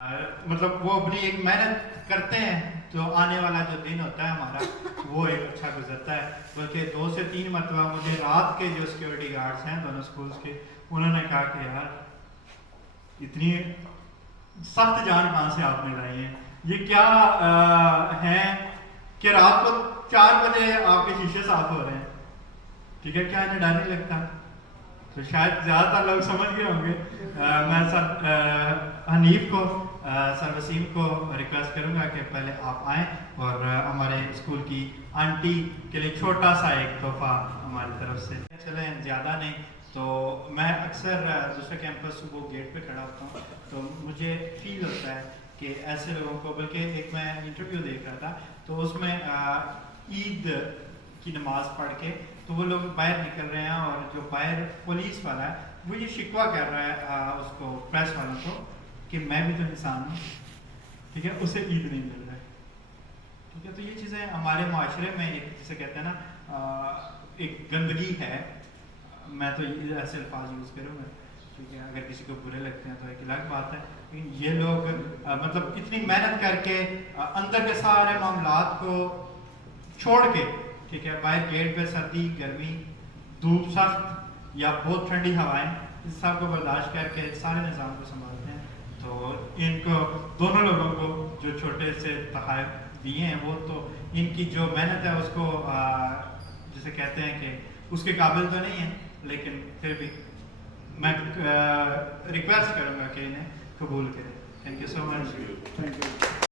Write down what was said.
मतलब वो अपनी एक मेहनत करते हैं तो आने वाला जो दिन होता है हमारा वो एक अच्छा गुजरता है। बल्कि 2 से 3 मरतबा मुझे रात के जो सिक्योरिटी गार्ड्स हैं दोनों स्कूल्स के, उन्होंने कहा कि यार इतनी सख्त जान कहाँ से आपने लाई है, ये क्या है कि रात को 4 बजे आपके शीशे साफ हो रहे हैं, ठीक है, क्या इन्हें डर नहीं लगता? तो शायद ज़्यादातर लोग समझ गए होंगे। मैं सर हनीफ को सर वसीम को रिक्वेस्ट करूंगा कि पहले आप आएँ और हमारे स्कूल की आंटी के लिए छोटा सा एक तोहफा हमारी तरफ से। चलें ज़्यादा नहीं तो मैं अक्सर दूसरे कैंपस वो गेट पे खड़ा होता हूँ तो मुझे फील होता है कि ऐसे लोगों को, बल्कि एक मैं इंटरव्यू देख रहा था तो उसमें ईद की नमाज पढ़ के तो वो लोग बाहर निकल रहे हैं और जो बाहर पुलिस वाला है वो ये शिकवा कर रहा है उसको प्रेस वालों को कि मैं भी तो इंसान हूँ, ठीक है, उसे ईद नहीं मिल रहा है, ठीक है। तो ये चीज़ें हमारे माशरे में एक जिसे कहते हैं ना एक गंदगी है। मैं तो ऐसे अल्फाज यूज़ करूँगा, ठीक है, अगर किसी को बुरे लगते हैं तो एक अलग बात है, लेकिन ये लोग मतलब इतनी मेहनत करके अंदर के सारे मामलात को छोड़ के, ठीक है, बाहर गेट पे सर्दी गर्मी धूप सख्त या बहुत ठंडी हवाएं इस सब को बर्दाश्त करके सारे निज़ाम को संभालते हैं। तो इनको दोनों लोगों को जो छोटे से तोहफे दिए हैं वो तो इनकी जो मेहनत है उसको जिसे कहते हैं कि उसके काबिल तो नहीं है, लेकिन फिर भी मैं रिक्वेस्ट करूँगा कि इन्हें कबूल करें। Thank you so much. Thank you.